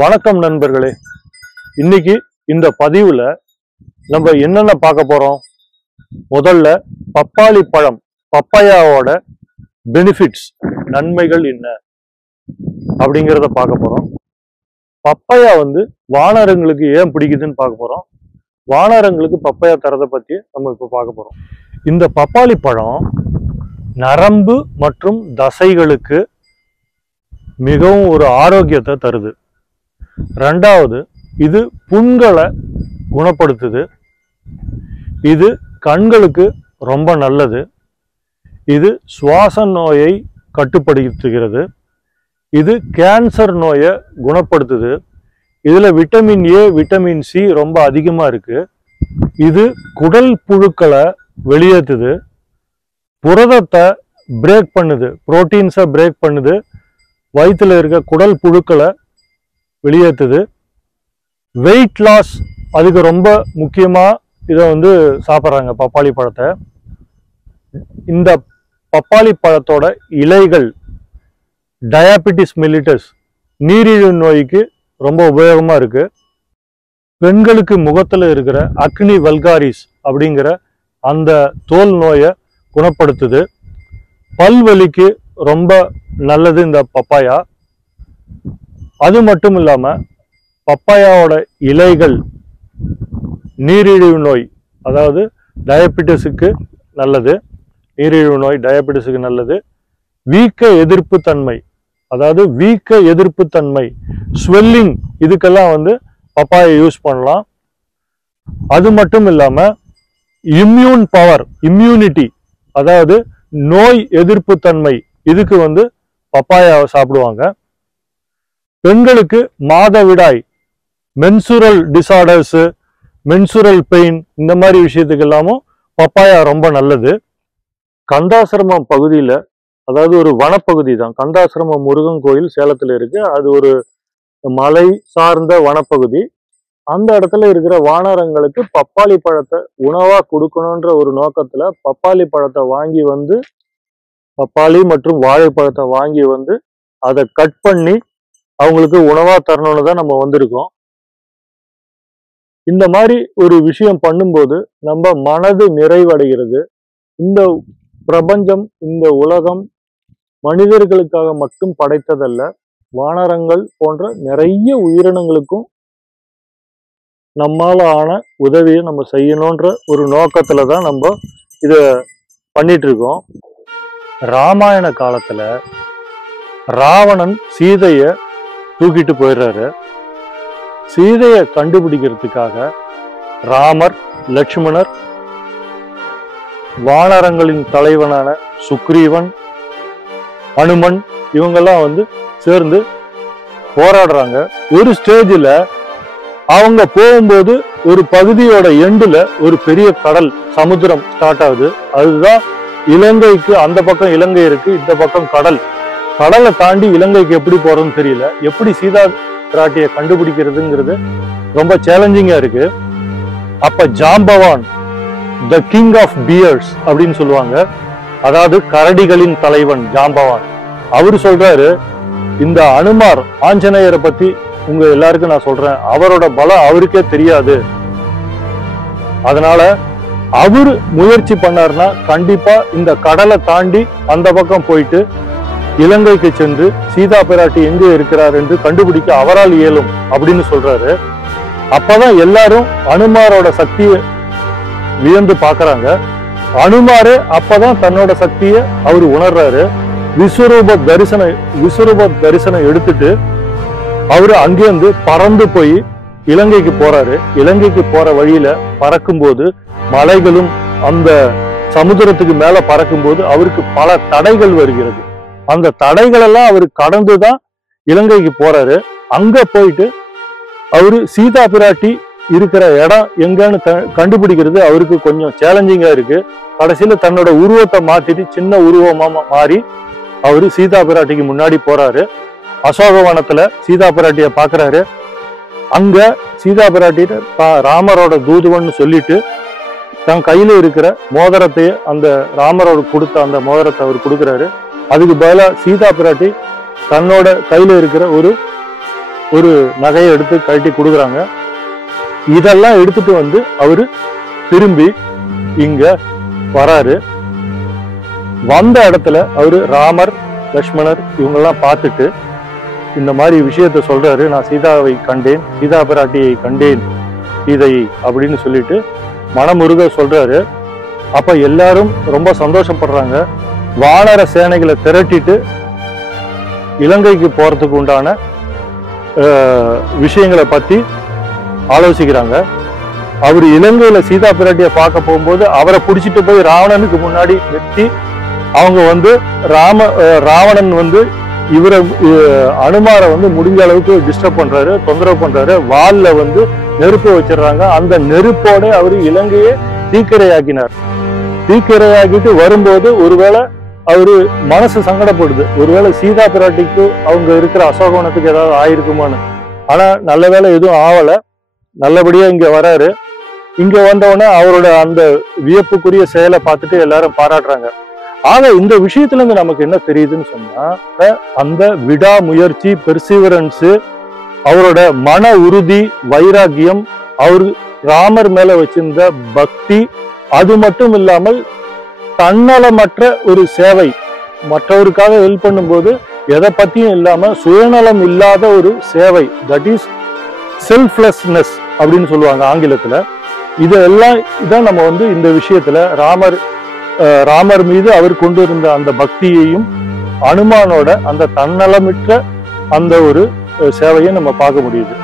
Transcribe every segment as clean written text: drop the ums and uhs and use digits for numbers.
வணக்கம் நண்பர்களே. இன்னைக்கு இந்த பதிவுல நம்ம என்னென்ன பார்க்க போறோம்? முதல்ல பப்பாளி பழம், பப்பாயாவோட பெனிஃபிட்ஸ், நன்மைகள் என்ன அப்படிங்கிறத பார்க்க போறோம். பப்பாயா வானரங்களுக்கு ஏன் பிடிக்குதுன்னு பார்க்க போறோம். வானரங்களுக்கு பப்பாயா தரதை பத்தி நம்ம இப்ப பார்க்க போறோம். இந்த பப்பாளி பழம் நரம்பு மற்றும் தசைகளுக்கு மிகவும் ஒரு ஆரோக்கியத்தை தருது. ரெண்டாவது, இது புண்களை குணப்படுத்துது. இது கண்களுக்கு ரொம்ப நல்லது. இது சுவாச நோயை கட்டுப்படுத்துகிறது. இது கேன்சர் நோயை குணப்படுத்துது. இதுல விட்டமின் ஏ, விட்டமின் சி ரொம்ப அதிகமா இருக்கு. இது குடல் புழுக்களை வெளியேற்றுது. புரதத்தை பிரேக் பண்ணுது, புரோட்டீன்ஸை பிரேக் பண்ணுது. வயிற்றுல இருக்க குடல் புழுக்களை வெளியேற்றுது. வெயிட் லாஸ் அதுக்கு ரொம்ப முக்கியமா இதை சாப்பிட்றாங்க பப்பாளி பழத்தை. இந்த பப்பாளி பழத்தோட இலைகள் டயாபெட்டிஸ் மெல்லிட்டஸ், நீரிழிவு நோய்க்கு ரொம்ப உபயோகமா இருக்கு. பெண்களுக்கு முகத்துல இருக்கிற அக்னி வல்காரிஸ் அப்படிங்கிற அந்த தோல் நோயை குணப்படுத்துது. பல்வலிக்கு ரொம்ப நல்லது இந்த பப்பாயா. அது மட்டும் இல்லாம பப்பாயாவோட இலைகள் நீரிழிவு நோய், அதாவது டயபெட்டிஸுக்கு நல்லது. நீரிழிவு நோய் டயபெட்டிஸுக்கு நல்லது. வீக்க எதிர்ப்பு தன்மை, அதாவது வீக்க எதிர்ப்பு தன்மை, ஸ்வெல்லிங், இதுக்கெல்லாம் பப்பாயா யூஸ் பண்ணலாம். அது மட்டும் இல்லாம இம்யூன் பவர், இம்யூனிட்டி, அதாவது நோய் எதிர்ப்பு தன்மை, இதுக்கு பப்பாயாவை சாப்பிடுவாங்க. பெண்களுக்கு மாதவிடாய், மென்சுரல் டிசார்டர்ஸ், மென்சுரல் பெயின், இந்த மாதிரி விஷயத்துக்கு எல்லாமும் பப்பாயா ரொம்ப நல்லது. கந்தாசிரமம் பகுதியில, அதாவது ஒரு வனப்பகுதி தான், கந்தாசிரமம் முருகன் கோயில் சேலத்துல இருக்கு. அது ஒரு மலை சார்ந்த வனப்பகுதி. அந்த இடத்துல இருக்கிற வானரங்களுக்கு பப்பாளி பழத்தை உணவா கொடுக்கணுன்ற ஒரு நோக்கத்துல பப்பாளி பழத்தை வாங்கி பப்பாளி மற்றும் வாழைப்பழத்தை வாங்கி அதை கட் பண்ணி அவங்களுக்கு உணவா தரணும்னு தான் நம்ம வந்திருக்கோம். இந்த மாதிரி ஒரு விஷயம் பண்ணும்போது நம்ம மனது நிறைவடைகிறது. இந்த பிரபஞ்சம், இந்த உலகம் மனிதர்களுக்காக மட்டும் படைத்ததல்ல, வானரங்கள் போன்ற நிறைய உயிரினங்களுக்கும் நம்மால ஆன உதவியை நம்ம செய்யணுன்ற ஒரு நோக்கத்துல தான் நம்ம இத பண்ணிட்டு இருக்கோம். ராமாயண காலத்துல ராவணன் சீதைய தூக்கிட்டு போயிடுறாரு. சீதையை கண்டுபிடிக்கிறதுக்காக ராமர், லட்சுமணர், வானரங்களின் தலைவனான சுக்ரீவன், அனுமன், இவங்கெல்லாம் சேர்ந்து போராடுறாங்க. ஒரு ஸ்டேஜில் அவங்க போகும்போது ஒரு பகுதியோட எண்டுல ஒரு பெரிய கடல், சமுத்திரம் ஸ்டார்ட் ஆகுது. அதுதான் இலங்கைக்கு, அந்த பக்கம் இலங்கை இருக்கு, இந்த பக்கம் கடல். கடலை தாண்டி இலங்கைக்கு எப்படி போறதுன்னு தெரியல. எப்படி சீதா பிராட்டியை கண்டுபிடிக்கிறதுங்கிறது ரொம்ப சேலஞ்சிங்கா இருக்கு. அப்ப ஜாம்பவான், த கிங் ஆஃப் பியர்ஸ் அப்படின்னு சொல்லுவாங்க, அதாவது கரடிகளின் தலைவன் ஜாம்பவான், அவரு சொல்றாரு, இந்த அனுமார் ஆஞ்சநேயரை பத்தி உங்க எல்லாருக்கும் நான் சொல்றேன், அவரோட பலம் அவருக்கே தெரியாது. அதனால அவரு முயற்சி பண்ணாருன்னா கண்டிப்பா இந்த கடலை தாண்டி அந்த பக்கம் போயிட்டு இலங்கைக்கு சென்று சீதா பிராட்டி எங்கே இருக்கிறார் என்று கண்டுபிடிக்க அவரால் இயலும் அப்படின்னு சொல்றாரு. அப்பதான் எல்லாரும் அனுமாரோட சக்தியை வியந்து பாக்குறாங்க. அனுமாரு அப்பதான் தன்னோட சக்தியை அவரு உணர்றாரு. விஸ்வரூப தரிசனம் எடுத்துட்டு அவரு அங்கேருந்து பறந்து போய் இலங்கைக்கு போறாரு. இலங்கைக்கு போற வழியில பறக்கும்போது மலைகளும் அந்த சமுத்திரத்துக்கு மேல பறக்கும்போது அவருக்கு பல தடைகள் வருகிறது. அந்த தடைகள் எல்லாம் அவரு கடந்துதான் இலங்கைக்கு போறாரு. அங்க போயிட்டு அவரு சீதா பிராட்டி இருக்கிற இடம் எங்கன்னு கண்டுபிடிக்கிறது அவருக்கு கொஞ்சம் சேலஞ்சிங்கா இருக்கு. கடைசியில தன்னோட உருவத்தை மாத்திட்டு சின்ன உருவமா மாறி அவரு சீதா பிராட்டிக்கு முன்னாடி போறாரு. அசோகவனத்துல சீதா பிராட்டிய பாக்குறாரு. அங்க சீதா பிராட்டிட்ட ராமரோட தூதுவன்னு சொல்லிட்டு தன் கையில இருக்கிற மோதிரத்தையே, அந்த ராமரோட கொடுத்த அந்த மோதிரத்தை அவர் கொடுக்குறாரு. அதுக்கு பதிலா சீதா பிராட்டி தன்னோட கையில இருக்கிற ஒரு ஒரு நகையை எடுத்து கழட்டி கொடுக்குறாங்க. இதெல்லாம் எடுத்துட்டு வந்து அவரு திரும்பி இங்க வராரு. வந்த இடத்துல அவரு ராமர் லக்ஷ்மணர் இவங்கெல்லாம் பார்த்துட்டு இந்த மாதிரி விஷயத்த சொல்றாரு. நான் சீதாவை கண்டேன், சீதா பிராட்டியை கண்டேன், சீதையை அப்படின்னு சொல்லிட்டு மனமுருக சொல்றாரு. அப்ப எல்லாரும் ரொம்ப சந்தோஷப்படுறாங்க. வானர சேனைகளை திரட்டிட்டு இலங்கைக்கு போறதுக்கு உண்டான விஷயங்களை பத்தி ஆலோசிக்கிறாங்க. அவர் இலங்கையில சீதா பிராட்டியை பார்க்க போகும்போது அவரை பிடிச்சிட்டு போய் ராவணனுக்கு முன்னாடி நிறுத்தி அவங்க வந்து ராவணன் வந்து இவரை அனுமாரை வந்து முடிஞ்ச அளவுக்கு டிஸ்டர்ப் பண்றாரு, தொந்தரவு பண்றாரு. வால்ல வந்து நெருப்பு வச்சிடறாங்க. அந்த நெருப்போட அவரு இலங்கையை தீக்கிரையாக்கினார். தீக்கிரையாக்கிட்டு வரும்போது ஒருவேளை அவரு மனசு சங்கடப்படுது, ஒருவேளை சீதா பிராட்டிக்கு அவங்க இருக்கிற அசோகவனத்துக்கு ஏதாவது ஆயிருக்குமான்னு. ஆனா நல்ல வேளை எதுவும் ஆவல, நல்லபடியா இங்க வராரு. இங்க வந்தவுடனே அவரோட அந்த வியப்புக்குரிய செயலை பார்த்துட்டு எல்லாரும் பாராட்டுறாங்க. ஆக இந்த விஷயத்துல இருந்து நமக்கு என்ன தெரியுதுன்னு சொன்னா, அந்த விடாமுயற்சி, பெர்சிவரன்ஸ், அவரோட மன உறுதி, வைராக்கியம், அவரு ராமர் மேல வச்சிருந்த பக்தி, அது மட்டும் இல்லாமல் தன்னலமற்ற ஒரு சேவை, மற்றவருக்காக ஹெல்ப் பண்ணும்போது எதை பத்தியும் இல்லாம சுயநலம் இல்லாத ஒரு சேவை, தட் இஸ் செல்ஃப்லெஸ்னஸ் அப்படின்னு சொல்லுவாங்க ஆங்கிலத்துல. இதெல்லாம் இதான் நம்ம வந்து இந்த விஷயத்துல ராமர் மீது அவர் கொண்டு இருந்த அந்த பக்தியையும் அனுமானோட அந்த தன்னலமற்ற அந்த ஒரு சேவையை நம்ம பார்க்க முடியுது.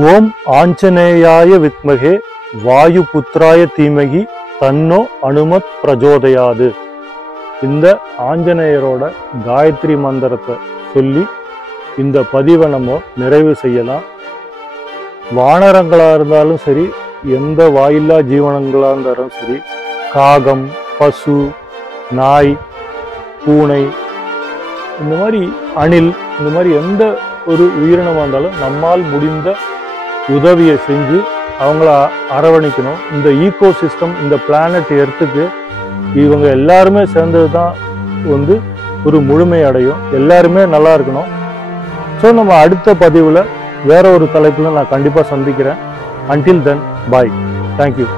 ஓம் ஆஞ்சநேயாய வித்மகே வாயு புத்திராய தீமகி தன்னோ அனுமத் பிரஜோதயாது. இந்த ஆஞ்சநேயரோட காயத்ரி மந்திரத்தை சொல்லி இந்த பதிவை நம்ம நிறைவு செய்யலாம். வானரங்களா இருந்தாலும் சரி, எந்த வாயில்லா ஜீவனங்களா இருந்தாலும் சரி, காகம், பசு, நாய், பூனை, இந்த மாதிரி அணில், இந்த மாதிரி எந்த ஒரு உயிரினமாக இருந்தாலும் நம்மால் முடிந்த உதவியை செஞ்சு அவங்கள அரவணைக்கணும். இந்த ஈகோ சிஸ்டம், இந்த பிளானட் எர்த்துக்கு இவங்க எல்லாருமே சேர்ந்தது தான் வந்து ஒரு முழுமை அடையும். எல்லாருமே நல்லா இருக்கணும். ஸோ நம்ம அடுத்த பதிவில் வேற ஒரு தலைப்பில் நான் கண்டிப்பாக சந்திக்கிறேன். அன்டில் தென் பாய். தேங்க்யூ.